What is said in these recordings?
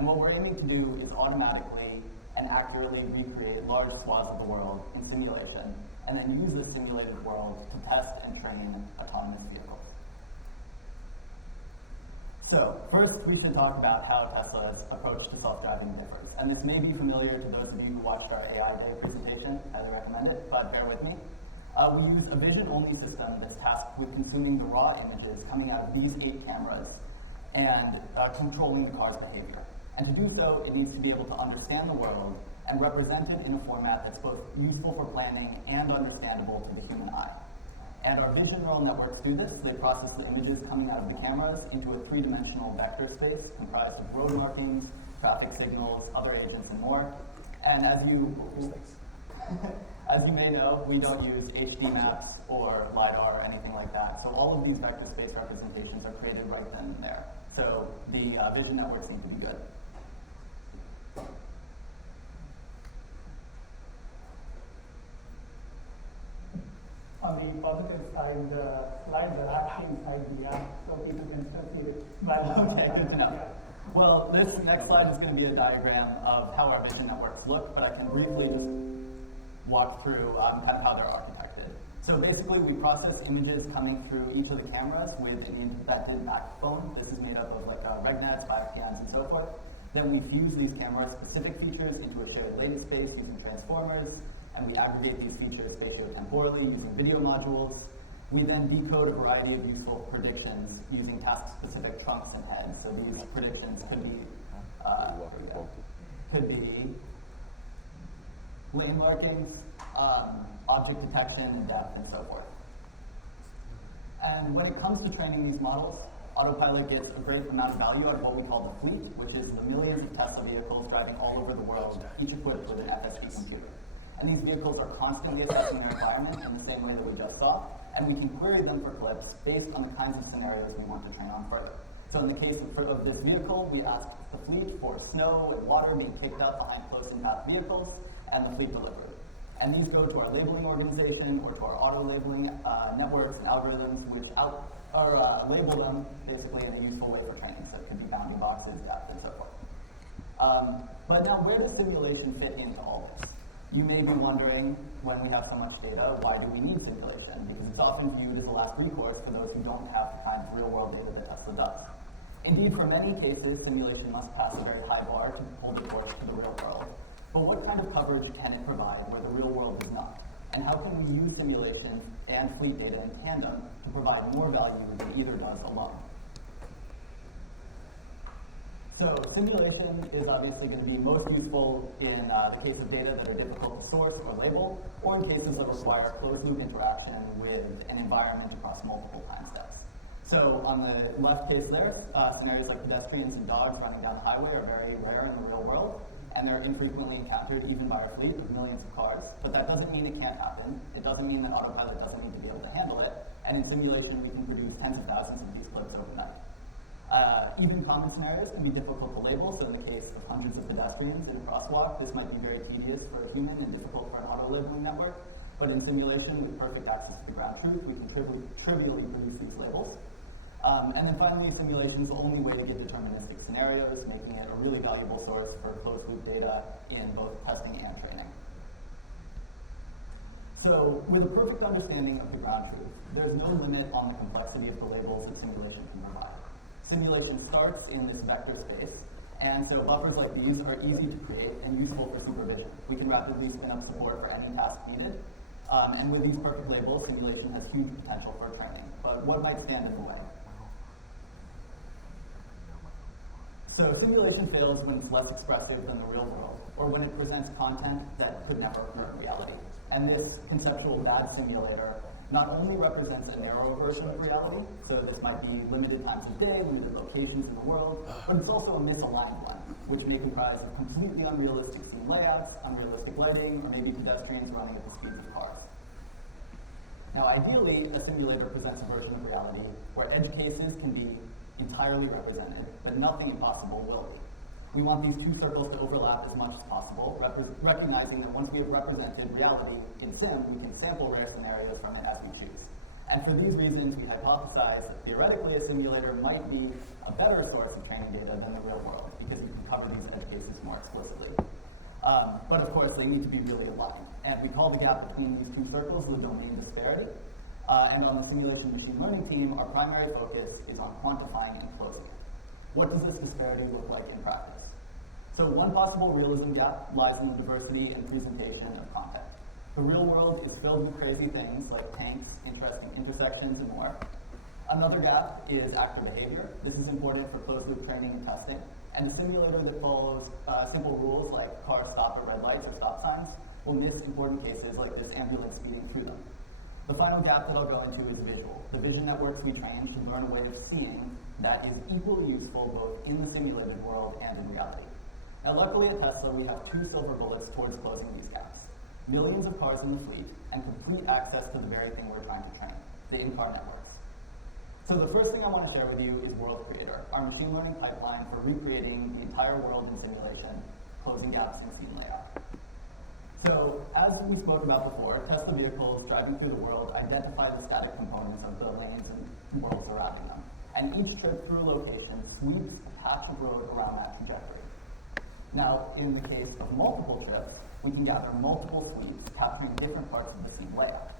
And what we're aiming to do is automatically and accurately recreate large swaths of the world in simulation, and then use this simulated world to test and train autonomous vehicles. So, first we should talk about how Tesla's approach to self-driving differs. And this may be familiar to those of you who watched our AI Day presentation, highly recommend it, but bear with me. We use a vision-only system that's tasked with consuming the raw images coming out of these 8 cameras and controlling the car's behavior. And to do so, it needs to be able to understand the world and represent it in a format that's both useful for planning and understandable to the human eye. And our vision neural networks do this. They process the images coming out of the cameras into a 3-dimensional vector space comprised of road markings, traffic signals, other agents, and more. And as you may know, we don't use HD maps or LiDAR or anything like that. So all of these vector space representations are created right then and there. So the vision networks need to be good. On the positive side, the slides are actually inside the app, so people can still see it. Okay, good to know. Well, this next slide is going to be a diagram of how our vision networks look, but I can briefly just walk through kind of how they're architected. So basically, we process images coming through each of the cameras with an embedded backbone. This is made up of like RegNets, backpans, and so forth. Then we fuse these camera-specific features into a shared latent space using transformers, and we aggregate these features spatiotemporally using video modules. We then decode a variety of useful predictions using task-specific trunks and heads. So these predictions could be lane markings, object detection, and depth, and so forth. And when it comes to training these models, Autopilot gets a great amount of value out of what we call the fleet, which is the millions of Tesla vehicles driving all over the world, each equipped with an FSD computer. And these vehicles are constantly assessing their environment in the same way that we just saw, and we can query them for clips based on the kinds of scenarios we want to train on further. So in the case of this vehicle, we asked the fleet for snow and water being kicked out behind close-in-path vehicles, and the fleet delivered. And these go to our labeling organization or to our auto-labeling networks and algorithms, which label them basically in a useful way for training. So it could be bounding boxes, depth, and so forth. But now, where does simulation fit into all this? You may be wondering, when we have so much data, why do we need simulation? Because it's often viewed as a last recourse for those who don't have the kind of real-world data that Tesla does. Indeed, for many cases, simulation must pass a very high bar to hold a torch to the real world. But what kind of coverage can it provide where the real world is not? And how can we use simulation and fleet data in tandem to provide more value than either does alone? So simulation is obviously going to be most useful in the case of data that are difficult to source or label, or in cases that require closed-loop interaction with an environment across multiple time steps. So on the left case there, scenarios like pedestrians and dogs running down the highway are very rare in the real world, and they're infrequently encountered even by our fleet of millions of cars. But that doesn't mean it can't happen. It doesn't mean that Autopilot doesn't need to be able to handle it. And in simulation, we can produce tens of thousands of these clips overnight. Even common scenarios can be difficult to label. So in the case of hundreds of pedestrians in a crosswalk, this might be very tedious for a human and difficult for an auto-labeling network. But in simulation, with perfect access to the ground truth, we can trivially produce these labels. And then finally, simulation is the only way to get deterministic scenarios, making it a really valuable source for closed-loop data in both testing and training. So with a perfect understanding of the ground truth, there's no limit on the complexity of the labels that simulation can provide. Simulation starts in this vector space, and so buffers like these are easy to create and useful for supervision. We can rapidly spin up support for any task needed, and with these perfect labels, simulation has huge potential for training. But what might stand in the way? So simulation fails when it's less expressive than the real world, or when it presents content that could never occur in reality. And this conceptual bad simulator not only represents a narrow version of reality, so this might be limited times of day, limited locations in the world, but it's also a misaligned one, which may comprise of completely unrealistic scene layouts, unrealistic lighting, or maybe pedestrians running at the speed of cars. Now, ideally, a simulator presents a version of reality where edge cases can be entirely represented, but nothing impossible will be. We want these two circles to overlap as much as possible, recognizing that once we have represented reality in sim, we can sample rare scenarios from it as we choose. And for these reasons, we hypothesize that theoretically a simulator might be a better source of training data than the real world because you can cover these edge cases more explicitly. But of course, they need to be really aligned. And we call the gap between these two circles the domain disparity. And on the simulation machine learning team, our primary focus is on quantifying and closing it. What does this disparity look like in practice? So one possible realism gap lies in the diversity and presentation of content. The real world is filled with crazy things like tanks, interesting intersections, and more. Another gap is actor behavior. This is important for closed-loop training and testing. And a simulator that follows simple rules like cars stop at red lights or stop signs will miss important cases like this ambulance speeding through them. The final gap that I'll go into is visual. The vision networks we train should learn a way of seeing that is equally useful both in the simulated world and in reality. Now, luckily at Tesla, we have two silver bullets towards closing these gaps. Millions of cars in the fleet and complete access to the very thing we're trying to train, the in-car networks. So the first thing I want to share with you is World Creator, our machine learning pipeline for recreating the entire world in simulation, closing gaps in scene layout. So, as we spoke about before, Tesla vehicles driving through the world identify the static components of the lanes and worlds surrounding them. And each trip through location sweeps a patch of road around that trajectory. Now, in the case of multiple trips, we can gather multiple sweeps capturing different parts of the scene layout.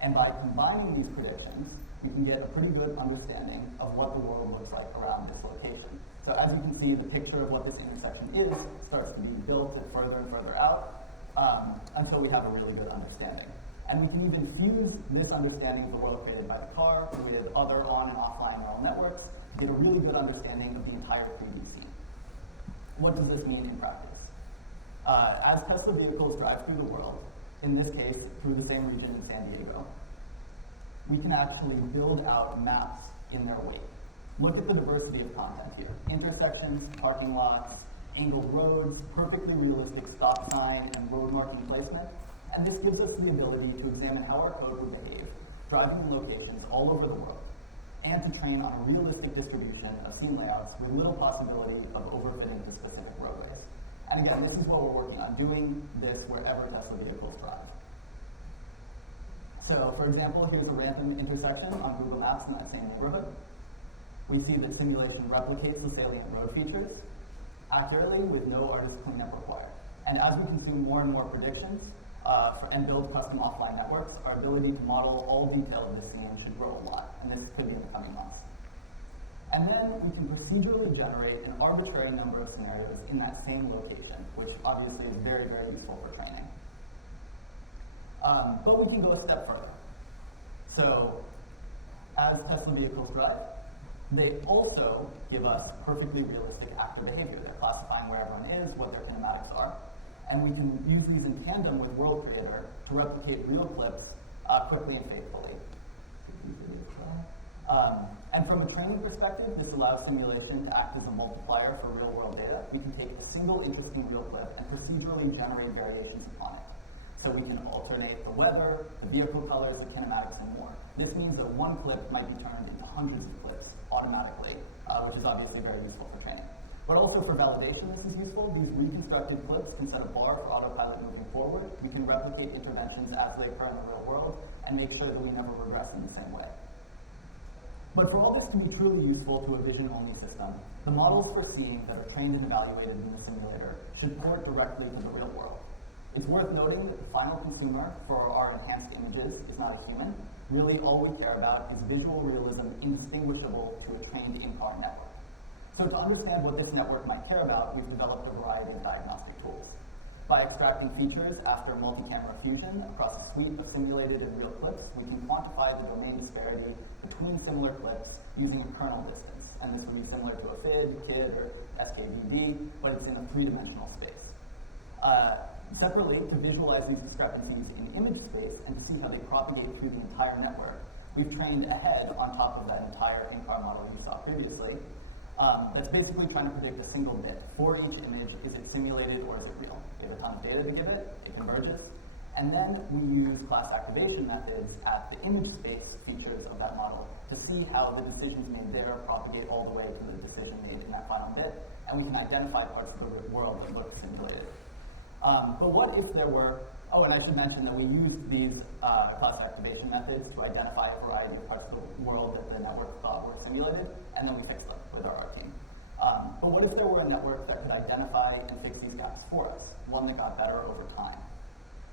And by combining these predictions, we can get a pretty good understanding of what the world looks like around this location. So as you can see, the picture of what this intersection is starts to be built further and further out until we have a really good understanding. And we can even fuse this understanding of the world created by the car with other on and offline neural networks to get a really good understanding of the entire 3D scene. What does this mean in practice? As Tesla vehicles drive through the world, in this case through the same region in San Diego, we can actually build out maps in their wake. Look at the diversity of content here. Intersections, parking lots, angled roads, perfectly realistic stop sign and road marking placement. And this gives us the ability to examine how our code would behave, driving in locations all over the world, and to train on a realistic distribution of scene layouts with little possibility of overfitting to specific roadways. And again, this is what we're working on, doing this wherever Tesla vehicles drive. So, for example, here's a random intersection on Google Maps in that same neighborhood. We see that simulation replicates the salient road features accurately with no artist cleanup required. And as we consume more and more predictions and build custom offline networks, our ability to model all detail of the scene should grow a lot, and this could be in the coming months. And then we can procedurally generate an arbitrary number of scenarios in that same location, which obviously is very, very useful for training. But we can go a step further. So, as Tesla vehicles drive, they also give us perfectly realistic actor behavior. They're classifying where everyone is, what their kinematics are, and we can use these in tandem with World Creator to replicate real clips quickly and faithfully. And from a training perspective, this allows simulation to act as a multiplier for real-world data. We can take a single interesting real clip and procedurally generate variations upon it. So we can alternate the weather, the vehicle colors, the kinematics, and more. This means that one clip might be turned into hundreds of clips automatically, which is obviously very useful for training. But also for validation, this is useful. These reconstructed clips can set a bar for Autopilot moving forward. We can replicate interventions as they occur in the real world and make sure that we never regress in the same way. But for all this to be truly useful to a vision-only system, the models for seeing that are trained and evaluated in the simulator should port directly to the real world. It's worth noting that the final consumer for our enhanced images is not a human. Really, all we care about is visual realism indistinguishable to a trained in-car network. So to understand what this network might care about, we've developed a variety of diagnostic tools. By extracting features after multi-camera fusion across a suite of simulated and real clips, we can quantify the domain disparity between similar clips using a kernel distance. And this would be similar to a FID, KID, or SKVD, but it's in a three-dimensional space. Separately, to visualize these discrepancies in image space and to see how they propagate through the entire network, we've trained ahead on top of that entire in-car model you saw previously. That's basically trying to predict a single bit. For each image, is it simulated or is it real? We have a ton of data to give it, it converges. And then we use class activation methods at the image space features of that model to see how the decisions made there propagate all the way to the decision made in that final bit, and we can identify parts of the world that look simulated. But what if there were, and I should mention that we used these class activation methods to identify a variety of parts of the world that the network thought were simulated, and then we fixed them. with our art team. But what if there were a network that could identify and fix these gaps for us, one that got better over time?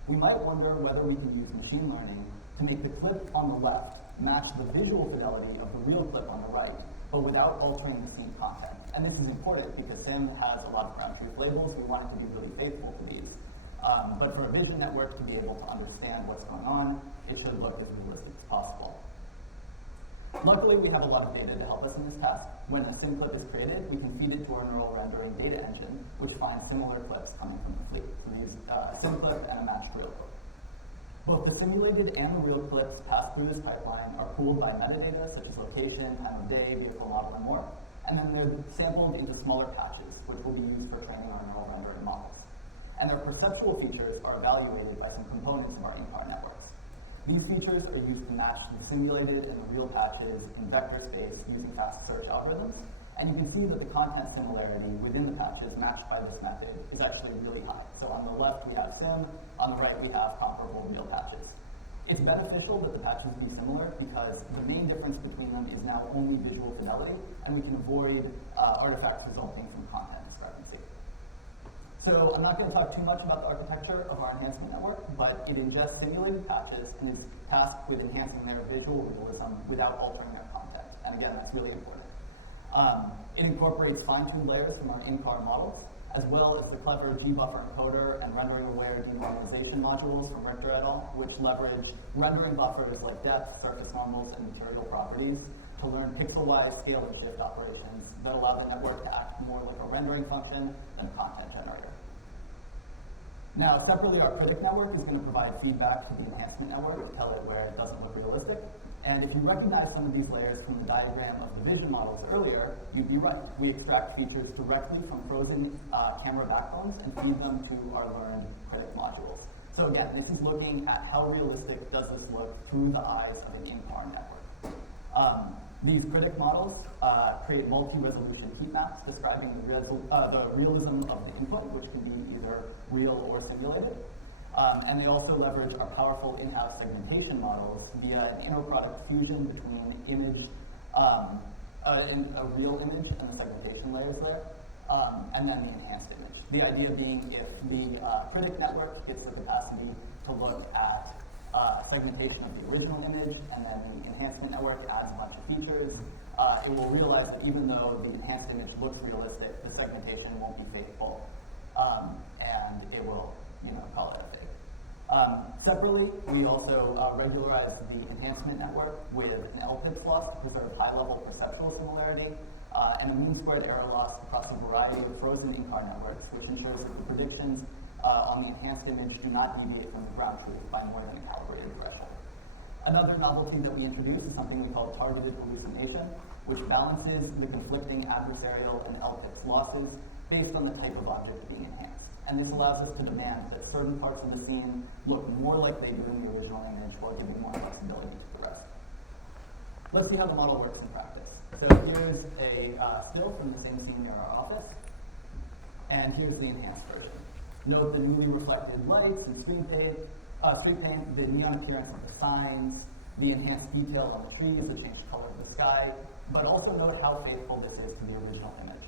We might wonder whether we can use machine learning to make the clip on the left match the visual fidelity of the real clip on the right, but without altering the scene content. And this is important because SIM has a lot of ground truth labels. We want it to be really faithful to these. But for a vision network to be able to understand what's going on, it should look as realistic as possible. Luckily, we have a lot of data to help us in this task. When a sim clip is created, we can feed it to our neural rendering data engine, which finds similar clips coming from the fleet. So we use a sim clip and a matched real clip. Both the simulated and the real clips passed through this pipeline are pooled by metadata, such as location, time of day, vehicle model, and more. And then they're sampled into smaller patches, which will be used for training our neural rendering models. And their perceptual features are evaluated by some components of our in-car networks. These features are used to match the simulated and the real patches in vector space using fast search algorithms. And you can see that the content similarity within the patches matched by this method is actually really high. So on the left we have sim, on the right we have comparable real patches. It's beneficial that the patches be similar because the main difference between them is now only visual fidelity, and we can avoid artifacts resulting from content discrepancy. So I'm not going to talk too much about the architecture of our enhancement network, but it ingests simulated patches and is tasked with enhancing their visual realism without altering their content. And again, that's really important. It incorporates fine-tuned layers from our in-car models, as well as the clever G-buffer encoder and rendering-aware denormalization modules from Richter et al., which leverage rendering buffers like depth, surface normals, and material properties to learn pixel-wise scale and shift operations that allow the network to act more like a rendering function than a content generator. Now, separately, our critic network is going to provide feedback to the enhancement network to tell it where it doesn't look realistic. And if you recognize some of these layers from the diagram of the vision models earlier, you'd be right. We extract features directly from frozen camera backbones and feed them to our learned critic modules. So again, this is looking at how realistic does this look through the eyes of an in-car network. These critic models create multi-resolution heat maps describing the realism of the input, which can be either real or simulated. And they also leverage our powerful in-house segmentation models via an inner product fusion between a real image and the segmentation layers there, and then the enhanced image. The idea being if the critic network gets the capacity to look at segmentation of the original image, and then the enhancement network adds a bunch of features, it will realize that even though the enhanced image looks realistic, the segmentation won't be faithful, and it will, call it a fake. Separately, we also regularize the enhancement network with an LPIC loss to preserve high-level perceptual similarity, and a mean squared error loss across a variety of frozen in-car networks, which ensures that the predictions on the enhanced image do not deviate from the ground truth by more than a calibrated threshold. Another novelty that we introduce is something we call targeted hallucination, which balances the conflicting adversarial and LPIC losses based on the type of object being enhanced. And this allows us to demand that certain parts of the scene look more like they do in the original image while giving more flexibility to the rest. Let's see how the model works in practice. So here's a still from the same scene in our office, and here's the enhanced version. Note the newly reflected lights and street paint, the neon appearance of the signs, the enhanced detail on the trees, the changed color of the sky, but also note how faithful this is to the original image.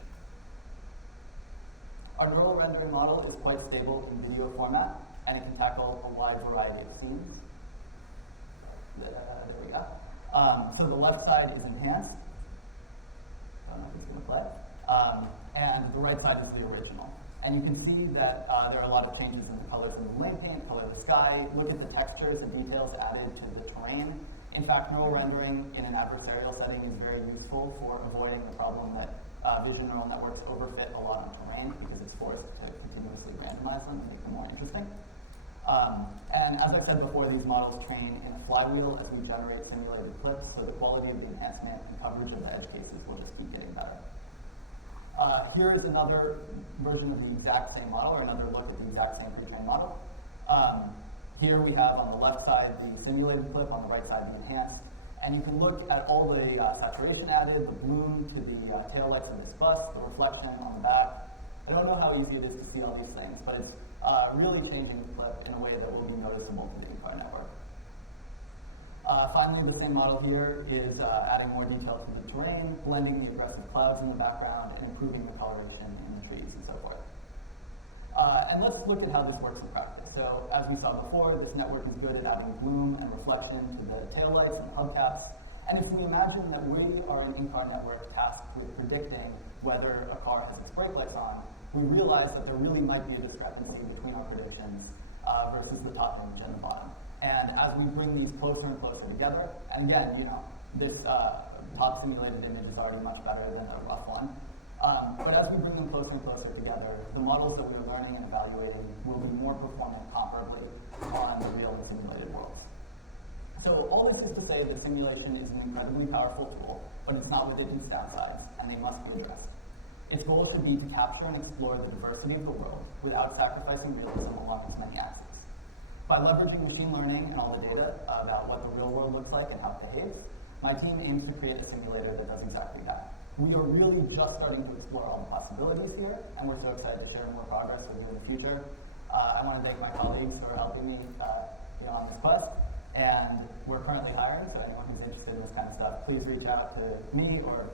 Our neural rendering model is quite stable in video format, and it can tackle a wide variety of scenes. There we go. So the left side is enhanced. I don't know if it's going to play. And the right side is the original. And you can see that there are a lot of changes in the colors in the lane paint, color of the sky. Look at the textures and details added to the terrain. In fact, neural rendering in an adversarial setting is very useful for avoiding the problem that vision neural networks overfit a lot on terrain because it's forced to continuously randomize them and make them more interesting. And as I said before, these models train in a flywheel as we generate simulated clips, so the quality of the enhancement and coverage of the edge cases will just keep getting better. Here is another version of the exact same model, or another look at the exact same pre-trained model. Here we have on the left side the simulated clip, on the right side the enhanced. And you can look at all the saturation added, the bloom to the taillights of this bus, the reflection on the back. I don't know how easy it is to see all these things, but it's really changing the clip in a way that will be noticeable to the in-car network. Finally, the same model here is adding more detail to the terrain, blending the aggressive clouds in the background, and improving the coloration in the trees and so forth. And let's look at how this works in practice. So as we saw before, this network is good at adding bloom and reflection to the taillights and hubcaps. And if we imagine that we are an in-car network tasked with predicting whether a car has its brake lights on, we realize that there really might be a discrepancy between our predictions versus the top image and the bottom. And as we bring these closer and closer together, and again, this top simulated image is already much better than the rough one. But as we bring them closer and closer together, the models that we're learning and evaluating will be more performant comparably on the real and simulated worlds. So all this is to say that simulation is an incredibly powerful tool, but it's not without its downsides, and they must be addressed. Its goal should be to capture and explore the diversity of the world without sacrificing realism along its many axes. By leveraging machine learning and all the data about what the real world looks like and how it behaves, my team aims to create a simulator that does exactly that. We are really just starting to explore all the possibilities here, and we're so excited to share more progress with you in the future. I want to thank my colleagues for helping me on this quest, and we're currently hiring, so anyone who's interested in this kind of stuff, please reach out to me or